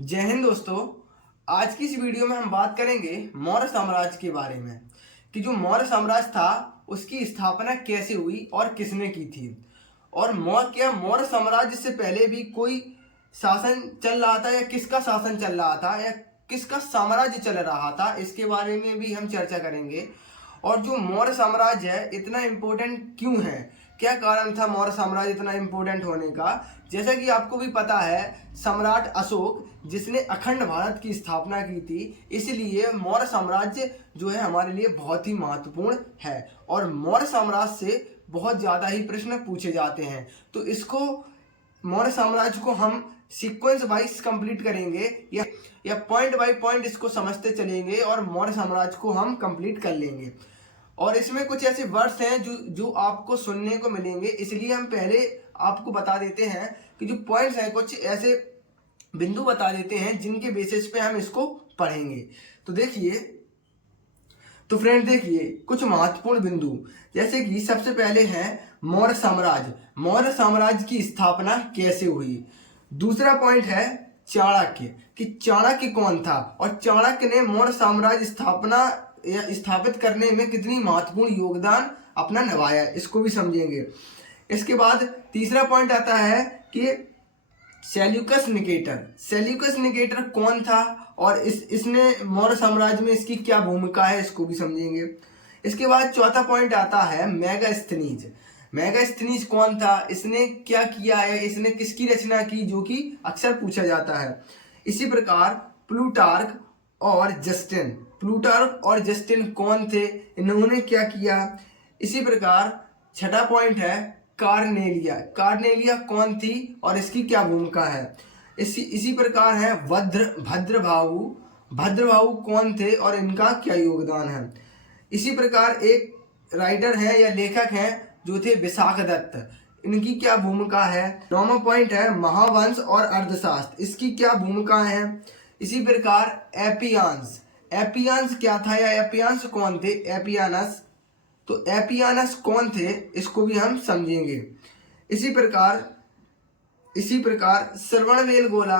जय हिंद दोस्तों। आज की इस वीडियो में हम बात करेंगे मौर्य साम्राज्य के बारे में कि जो मौर्य साम्राज्य था उसकी स्थापना कैसे हुई और किसने की थी। और मौर्य साम्राज्य से पहले भी कोई शासन चल रहा था या किसका शासन चल रहा था या किसका साम्राज्य चल रहा था, इसके बारे में भी हम चर्चा करेंगे। और जो मौर्य साम्राज्य है इतना इम्पोर्टेंट क्यों है, क्या कारण था मौर्य साम्राज्य इतना इम्पोर्टेंट होने का। जैसा कि आपको भी पता है, सम्राट अशोक जिसने अखंड भारत की स्थापना की थी, इसलिए मौर्य साम्राज्य जो है हमारे लिए बहुत ही महत्वपूर्ण है। और मौर्य साम्राज्य से बहुत ज़्यादा ही प्रश्न पूछे जाते हैं, तो इसको मौर्य साम्राज्य को हम सीक्वेंस वाइज कंप्लीट करेंगे या पॉइंट बाय पॉइंट इसको समझते चलेंगे और मौर्य साम्राज्य को हम कंप्लीट कर लेंगे। और इसमें कुछ ऐसे वर्ड्स हैं जो आपको सुनने को मिलेंगे, इसलिए हम पहले आपको बता देते हैं कि जो पॉइंट्स हैं कुछ ऐसे बिंदु बता देते हैं जिनके बेसिस पे हम इसको पढ़ेंगे। तो फ्रेंड देखिए कुछ महत्वपूर्ण बिंदु, जैसे कि सबसे पहले है मौर्य साम्राज्य। मौर्य साम्राज्य की स्थापना कैसे हुई। दूसरा पॉइंट है चाणक्य, कि चाणक्य कौन था और चाणक्य ने मौर्य साम्राज्य स्थापित करने में कितनी महत्वपूर्ण योगदान अपना निभाया, इसको भी समझेंगे। इसके बाद तीसरा पॉइंट आता है कि सेल्यूकस निकेटर कौन था और इसने मौर्य साम्राज्य में इसकी क्या भूमिका है, इसको भी समझेंगे। इसके बाद चौथा पॉइंट आता है मेगास्थनीज कौन था, इसने क्या किया है, इसने किसकी रचना की, जो कि अक्सर पूछा जाता है। इसी प्रकार प्लूटार्क और जस्टिन कौन थे, इन्होंने क्या किया। इसी प्रकार छठा पॉइंट है कार्नेलिया कौन थी और इसकी क्या भूमिका है। इसी प्रकार है भद्रभाऊ कौन थे और इनका क्या योगदान है। इसी प्रकार एक राइटर है या लेखक हैं जो थे विशाखदत्त, इनकी क्या भूमिका है। नौवां पॉइंट है महावंश और अर्थशास्त्र, इसकी क्या भूमिका है। इसी प्रकार एपियान्स क्या था या एपियान्स कौन थे, तो एपियानस कौन थे, इसको भी हम समझेंगे। इसी प्रकार श्रवणबेलगोला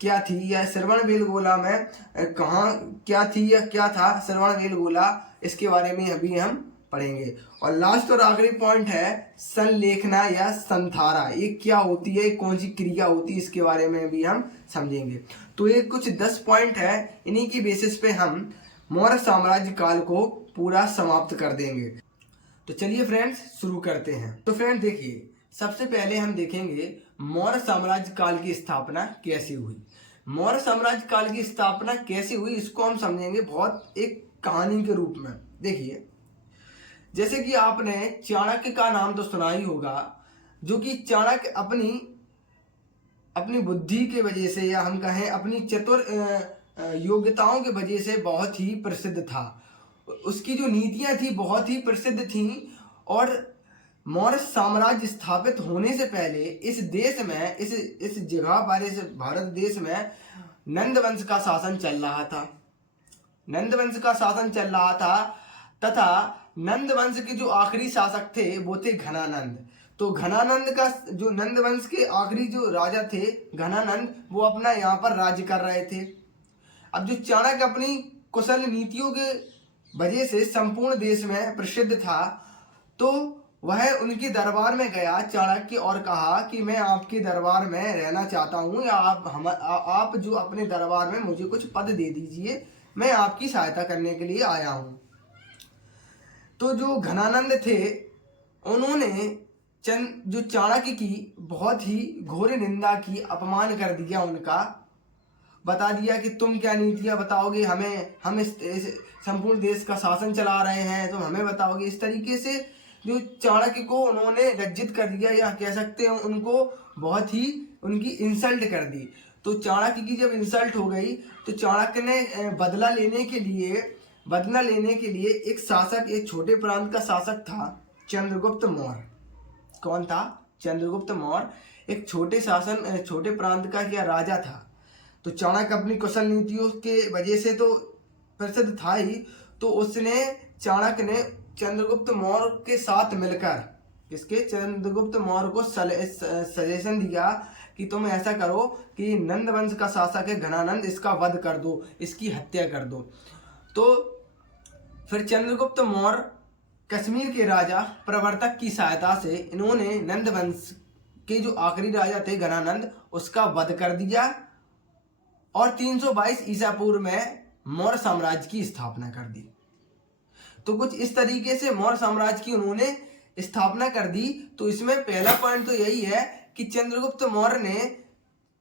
क्या थी या श्रवणबेलगोला में कहाँ क्या थी या क्या था श्रवणबेलगोला, इसके बारे में अभी हम पढ़ेंगे। और लास्ट और आखिरी पॉइंट है संलेखना या संथारा, ये क्या होती है, कौन सी क्रिया होती है, इसके बारे में भी हम समझेंगे। तो ये कुछ 10 पॉइंट है, इन्हीं की बेसिस पे हम मौर्य साम्राज्य काल को पूरा समाप्त कर देंगे। तो चलिए फ्रेंड्स शुरू करते हैं। तो फ्रेंड देखिए, सबसे पहले हम देखेंगे मौर्य साम्राज्य काल की स्थापना कैसे हुई। मौर्य साम्राज्य काल की स्थापना कैसे हुई इसको हम समझेंगे बहुत एक कहानी के रूप में। देखिए, जैसे कि आपने चाणक्य का नाम तो सुना ही होगा, जो कि चाणक्य अपनी बुद्धि के वजह से या हम कहें अपनी चतुर योग्यताओं के वजह से बहुत ही प्रसिद्ध था। उसकी जो नीतियां थी बहुत ही प्रसिद्ध थीं। और मौर्य साम्राज्य स्थापित होने से पहले इस देश में इस जगह पर, इस भारत देश में नंद वंश का शासन चल रहा था तथा नंद वंश के जो आखिरी शासक थे वो थे घनानंद। तो घनानंद का जो नंद वंश के आखिरी जो राजा थे घनानंद, वो अपना यहाँ पर राज्य कर रहे थे। अब जो चाणक्य अपनी कुशल नीतियों के वजह से संपूर्ण देश में प्रसिद्ध था, तो वह उनके दरबार में गया चाणक्य और कहा कि मैं आपके दरबार में रहना चाहता हूँ, या आप जो अपने दरबार में मुझे कुछ पद दे दीजिए, मैं आपकी सहायता करने के लिए आया हूँ। तो जो घनानंद थे उन्होंने जो चाणक्य की बहुत ही घोर निंदा की, अपमान कर दिया उनका, बता दिया कि तुम क्या नीतियां बताओगे हमें, हम इस संपूर्ण देश का शासन चला रहे हैं, तुम हमें बताओगे। इस तरीके से जो चाणक्य को उन्होंने लज्जित कर दिया, या कह सकते हैं उनको बहुत ही उनकी इंसल्ट कर दी। तो चाणक्य की जब इंसल्ट हो गई तो चाणक्य ने बदला लेने के लिए एक छोटे प्रांत का शासक था चंद्रगुप्त मौर्य। कौन था? चंद्रगुप्त मौर्य एक छोटे प्रांत का क्या राजा था। तो चाणक्य अपनी कुशल नीतियों के वजह से तो प्रसिद्ध था ही, तो चाणक्य ने चंद्रगुप्त मौर्य के साथ मिलकर चंद्रगुप्त मौर्य को सजेशन दिया कि तुम ऐसा करो कि नंद वंश का शासक है घनानंद, इसका वध कर दो, इसकी हत्या कर दो। तो फिर चंद्रगुप्त मौर्य कश्मीर के राजा प्रवर्तक की सहायता से इन्होंने नंद वंश के जो आखिरी राजा थे घनानंद, उसका वध कर दिया और 322 ईसा पूर्व में मौर्य साम्राज्य की स्थापना कर दी। तो कुछ इस तरीके से मौर्य साम्राज्य की उन्होंने स्थापना कर दी। तो इसमें पहला पॉइंट तो यही है कि चंद्रगुप्त मौर्य ने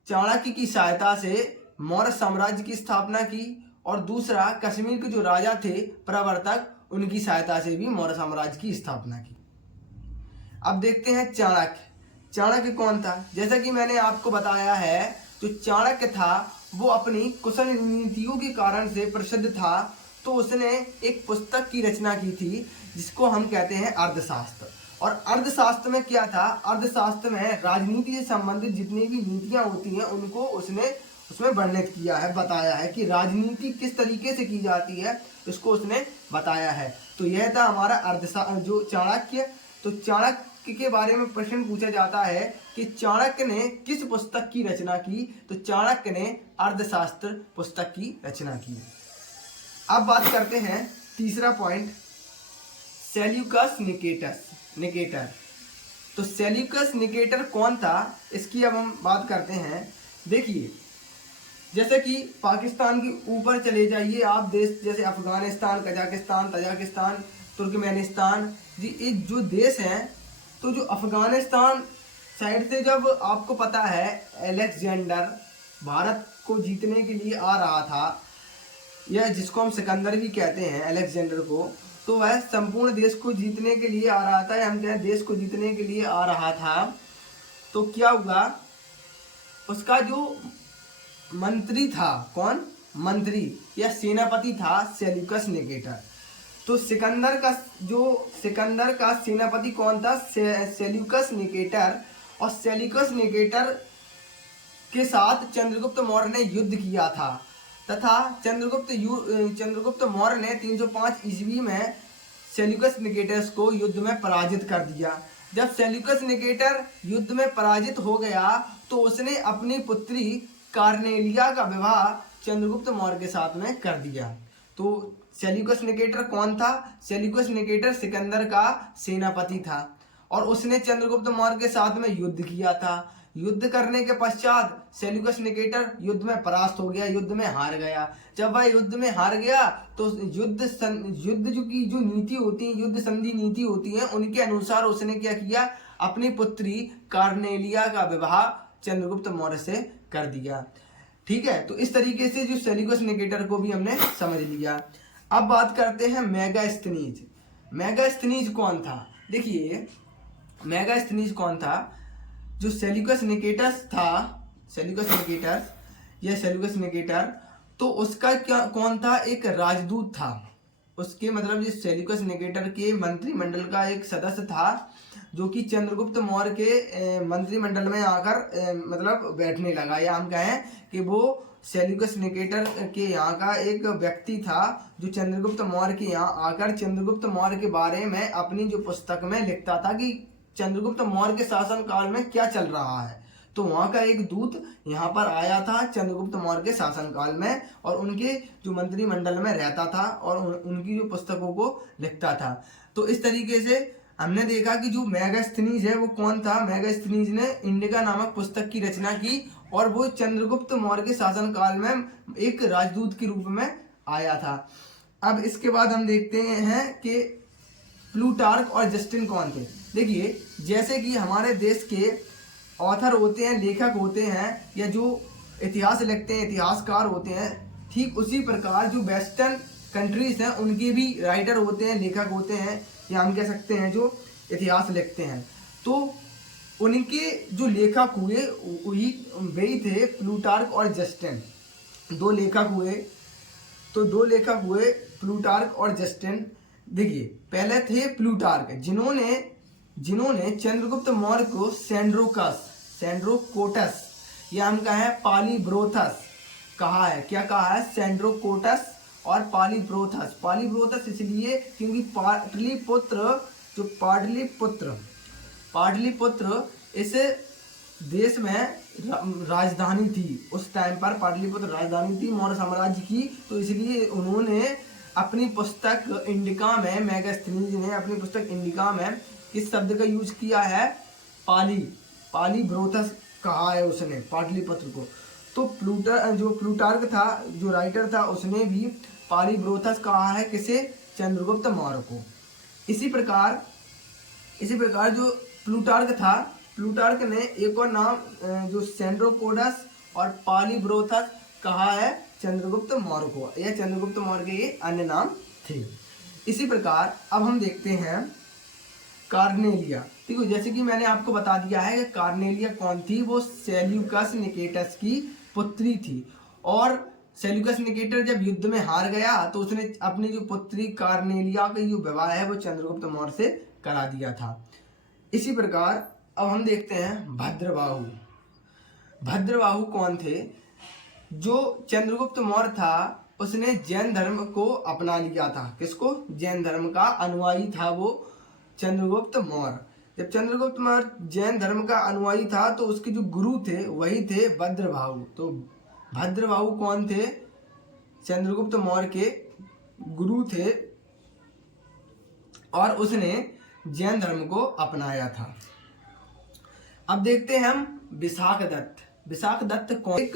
चाणक्य की सहायता से मौर्य साम्राज्य की स्थापना की, और दूसरा कश्मीर के जो राजा थे प्रवर्तक, उनकी सहायता से भी मौर्य साम्राज्य की स्थापना की। अब देखते हैं चाणक्य। चाणक्य कौन था? जैसा कि मैंने आपको बताया है, जो चाणक्य था वो अपनी कुशल नीतियों के कारण से प्रसिद्ध था। तो उसने एक पुस्तक की रचना की थी जिसको हम कहते हैं अर्थशास्त्र। और अर्थशास्त्र में क्या था? अर्थशास्त्र में राजनीति से संबंधित जितनी भी नीतियां होती हैं उनको उसने उसमें वर्णित किया है, बताया है कि राजनीति किस तरीके से की जाती है, इसको उसने बताया है। तो यह था हमारा अर्थशास्त्र जो चाणक्य। तो चाणक्य के बारे में प्रश्न पूछा जाता है कि चाणक्य ने किस पुस्तक की रचना की? तो चाणक्य ने अर्थशास्त्र पुस्तक की रचना की। अब बात करते हैं तीसरा पॉइंट, सेल्यूकस निकेटर। तो सेल्यूकस निकेटर कौन था, इसकी अब हम बात करते हैं। देखिए, जैसे कि पाकिस्तान के ऊपर चले जाइए आप, देश जैसे अफगानिस्तान, कजाकिस्तान, तजाकिस्तान, तुर्कमेनिस्तान, जी ये जो देश हैं, तो जो अफगानिस्तान साइड से जब आपको पता है अलेक्जेंडर भारत को जीतने के लिए आ रहा था, यह जिसको हम सिकंदर भी कहते हैं अलेक्जेंडर को, तो वह संपूर्ण देश को जीतने के लिए आ रहा था, या हम कहें देश को जीतने के लिए आ रहा था। तो क्या हुआ, उसका जो मंत्री था, कौन मंत्री या सेनापति था, सेल्यूकस निकेटर। तो सिकंदर का सेनापति कौन था? Seleucus Nicator. और सेल्यूकस निकेटर के साथ चंद्रगुप्त मौर्य ने युद्ध किया था, तथा चंद्रगुप्त मौर्य ने 305 ईस्वी में सेल्यूकस निकेटर को युद्ध में पराजित कर दिया। जब सेल्यूकस निकेटर युद्ध में पराजित हो गया तो उसने अपनी पुत्री कार्नेलिया का विवाह चंद्रगुप्त मौर्य के साथ में कर दिया। तो सेल्यूकस निकेटर कौन था? सेल्यूकस निकेटर सिकंदर का सेनापति था और उसने चंद्रगुप्त मौर्य के साथ में युद्ध किया था। युद्ध करने के पश्चात सेल्यूकस निकेटर युद्ध में परास्त हो गया, युद्ध में हार गया। जब वह युद्ध में हार गया तो युद्ध की जो नीति होती है, युद्ध संधि नीति होती है, उनके अनुसार उसने क्या किया, अपनी पुत्री कार्नेलिया का विवाह चंद्रगुप्त मौर्य से कर दिया। ठीक है, तो इस तरीके से जो सेल्यूकस निकेटर को भी हमने समझ लिया। अब बात करते हैं मेगास्थनीज। मेगास्थनीज कौन था? देखिए, मेगास्थनीज कौन था? जो सेल्यूकस निकेटस था, सेल्यूकस निकेटर, तो उसका क्या कौन था? एक राजदूत था। उसके मतलब जिस सेल्यूकस निकेटर के मंत्रिमंडल का एक सदस्य था, जो कि चंद्रगुप्त मौर्य के मंत्रिमंडल में आकर मतलब बैठने लगा, या हम कहें कि वो सेल्यूकस निकेटर के यहाँ का एक व्यक्ति था जो चंद्रगुप्त मौर्य के यहाँ आकर चंद्रगुप्त मौर्य के बारे में अपनी जो पुस्तक में लिखता था कि चंद्रगुप्त मौर्य के शासन काल में क्या चल रहा है। तो वहाँ का एक दूत यहाँ पर आया था चंद्रगुप्त मौर्य के शासन काल में, और उनके जो मंत्रिमंडल में रहता था और उनकी जो पुस्तकों को लिखता था। तो इस तरीके से हमने देखा कि जो मेगास्थनीज है वो कौन था? मेगास्थनीज ने इंडिका नामक पुस्तक की रचना की और वो चंद्रगुप्त मौर्य के शासन काल में एक राजदूत के रूप में आया था। अब इसके बाद हम देखते हैं कि प्लूटार्क और जस्टिन कौन थे। देखिए, जैसे कि हमारे देश के ऑथर होते हैं, लेखक होते हैं, या जो इतिहास लिखते हैं, इतिहासकार होते हैं, ठीक उसी प्रकार जो वेस्टर्न कंट्रीज हैं उनके भी राइटर होते हैं, लेखक होते हैं, या हम कह सकते हैं जो इतिहास लिखते हैं। तो उनके जो लेखक हुए वही थे प्लूटार्क और जस्टिन। दो लेखक हुए प्लूटार्क और जस्टिन। देखिए, पहले थे प्लूटार्क, जिन्होंने चंद्रगुप्त मौर्य को सेंड्रोकोटस या हम कहें पालीब्रोथस कहा है। क्या कहा है? सेंड्रोकोटस और पालीब्रोथस इसलिए क्योंकि पाटलिपुत्र इस देश में राजधानी थी उस टाइम पर, पाटलिपुत्र राजधानी थी मौर्य साम्राज्य की। तो इसलिए उन्होंने अपनी पुस्तक इंडिका में, मेगास्थनीज ने अपनी पुस्तक इंडिका में किस शब्द का यूज किया है? पालीब्रोथस कहा है उसने पाटलिपुत्र को। तो प्लूटार्क था, जो राइटर था, उसने भी पालीब्रोथस कहा है किसे? चंद्रगुप्त मौर्य को। इसी प्रकार जो प्लूटार्क था, प्लूटार्क ने एक और नाम जो सेंड्रोपोडस और पालीब्रोथस कहा है चंद्रगुप्त मौर्य को। यह चंद्रगुप्त मौर्य के ये अन्य नाम थे। इसी प्रकार अब हम देखते हैं कार्नेलिया। ठीक है, जैसे कि मैंने आपको बता दिया है कि कार्नेलिया कौन थी? वो सेल्यूकस निकेटस की पुत्री थी। और सेल्यूकस निकेटर जब युद्ध में हार गया तो उसने अपनी जो पुत्री कार्नेलिया का जो विवाह है वो चंद्रगुप्त मौर्य से करा दिया था। इसी प्रकार अब हम देखते हैं भद्रबाहु। भद्रबाहु कौन थे? जो चंद्रगुप्त मौर्य था उसने जैन धर्म को अपना लिया था। किसको? जैन धर्म का अनुयायी था वो चंद्रगुप्त मौर्य। जब चंद्रगुप्त मौर्य जैन धर्म का अनुयायी था तो उसके जो गुरु थे वही थे भद्रबाहु। तो भद्रबाहु कौन थे? चंद्रगुप्त मौर्य के गुरु थे और उसने जैन धर्म को अपनाया था। अब देखते हैं हम विशाखदत्त। विशाखदत्त कौन? एक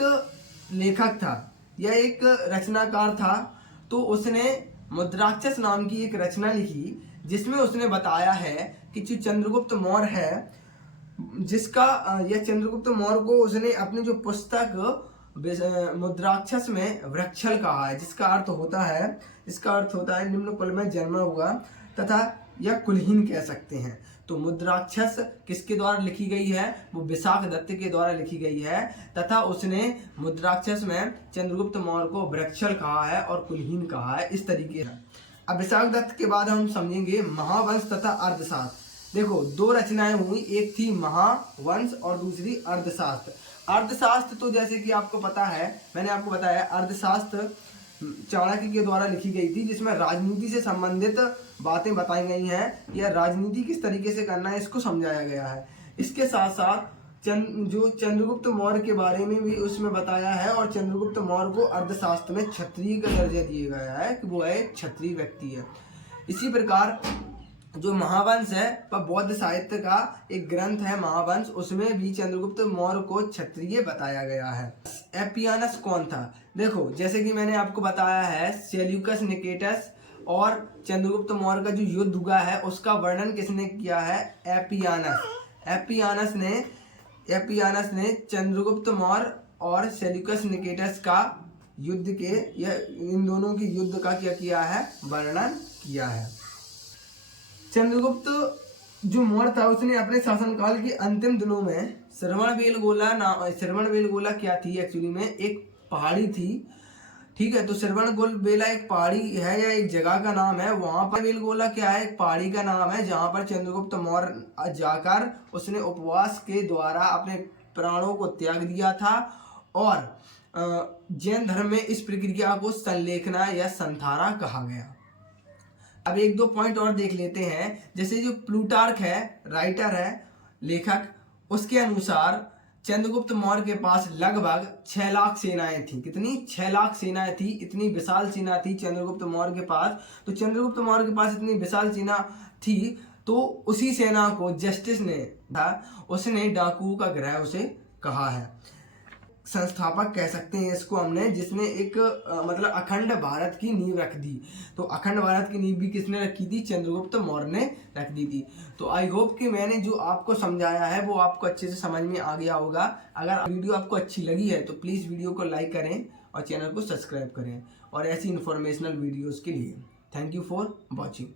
लेखक था या एक रचनाकार था। तो उसने मुद्राक्षस नाम की एक रचना लिखी जिसमें उसने बताया है कि जो चंद्रगुप्त मौर्य है, जिसका यह चंद्रगुप्त मौर्य को उसने अपनी जो पुस्तक मुद्राक्षस में वृक्षल कहा है, जिसका अर्थ होता है निम्न कुल में जन्मा हुआ तथा या कुलहीन कह सकते हैं। तो मुद्राक्षस किसके द्वारा लिखी गई है? वो विशाखदत्त के द्वारा लिखी गई है तथा उसने मुद्राक्षस में चंद्रगुप्त मौर्य को वृक्षल कहा है और कुलहीन कहा है, इस तरीके से। अब विशाखदत्त के बाद हम समझेंगे महावंश तथा अर्थशास्त्र। देखो, दो रचनाएं हुई, एक थी महावंश और दूसरी अर्थशास्त्र। अर्थशास्त्र तो जैसे कि आपको पता है, मैंने आपको बताया, अर्थशास्त्र चाणक्य के द्वारा लिखी गई थी जिसमें राजनीति से संबंधित बातें बताई गई हैं या राजनीति किस तरीके से करना है इसको समझाया गया है। इसके साथ साथ जो चंद्रगुप्त मौर्य के बारे में भी उसमें बताया है और चंद्रगुप्त मौर्य को अर्थशास्त्र में क्षत्रिय का दर्जा दिया गया है कि वो एक क्षत्रिय व्यक्ति है। इसी प्रकार जो महावंश है वह बौद्ध साहित्य का एक ग्रंथ है महावंश, उसमें भी चंद्रगुप्त मौर्य को क्षत्रिय बताया गया है। एपियानस कौन था? देखो, जैसे कि मैंने आपको बताया है, सेल्यूकस निकेटस और चंद्रगुप्त मौर्य का जो युद्ध हुआ है उसका वर्णन किसने किया है? एपियानस ने चंद्रगुप्त मौर्य और सेल्यूकस निकेटस का युद्ध के या इन दोनों के युद्ध का क्या किया है? वर्णन किया है। चंद्रगुप्त जो मौर्य था उसने अपने शासनकाल के अंतिम दिनों में श्रवणबेलगोला क्या थी? एक्चुअली में एक पहाड़ी थी। ठीक है, तो श्रवणबेलगोला एक पहाड़ी है या एक जगह का नाम है। वहां पर बेलगोला क्या है? एक पहाड़ी का नाम है जहां पर चंद्रगुप्त मौर्य जाकर उसने उपवास के द्वारा अपने प्राणों को त्याग दिया था। और जैन धर्म में इस प्रक्रिया को संलेखना या संथारा कहा गया। अब एक दो पॉइंट और देख लेते हैं। जैसे जो प्लूटार्क है, राइटर है, लेखक, उसके अनुसार चंद्रगुप्त मौर्य के पास लगभग 6 लाख सेनाएं थी। कितनी? 6 लाख सेनाएं थी। इतनी विशाल सेना थी चंद्रगुप्त मौर्य के पास। तो चंद्रगुप्त मौर्य के पास इतनी विशाल सेना थी तो उसी सेना को जस्टिस ने उसने डाकुओं का ग्रह उसे कहा है। संस्थापक कह सकते हैं इसको हमने, जिसने एक मतलब अखंड भारत की नींव रख दी। तो अखंड भारत की नींव भी किसने रखी थी? चंद्रगुप्त मौर्य ने रख दी थी। तो आई होप कि मैंने जो आपको समझाया है वो आपको अच्छे से समझ में आ गया होगा। अगर वीडियो आपको अच्छी लगी है तो प्लीज़ वीडियो को लाइक करें और चैनल को सब्सक्राइब करें और ऐसी इन्फॉर्मेशनल वीडियोज़ के लिए। Thank you for watching.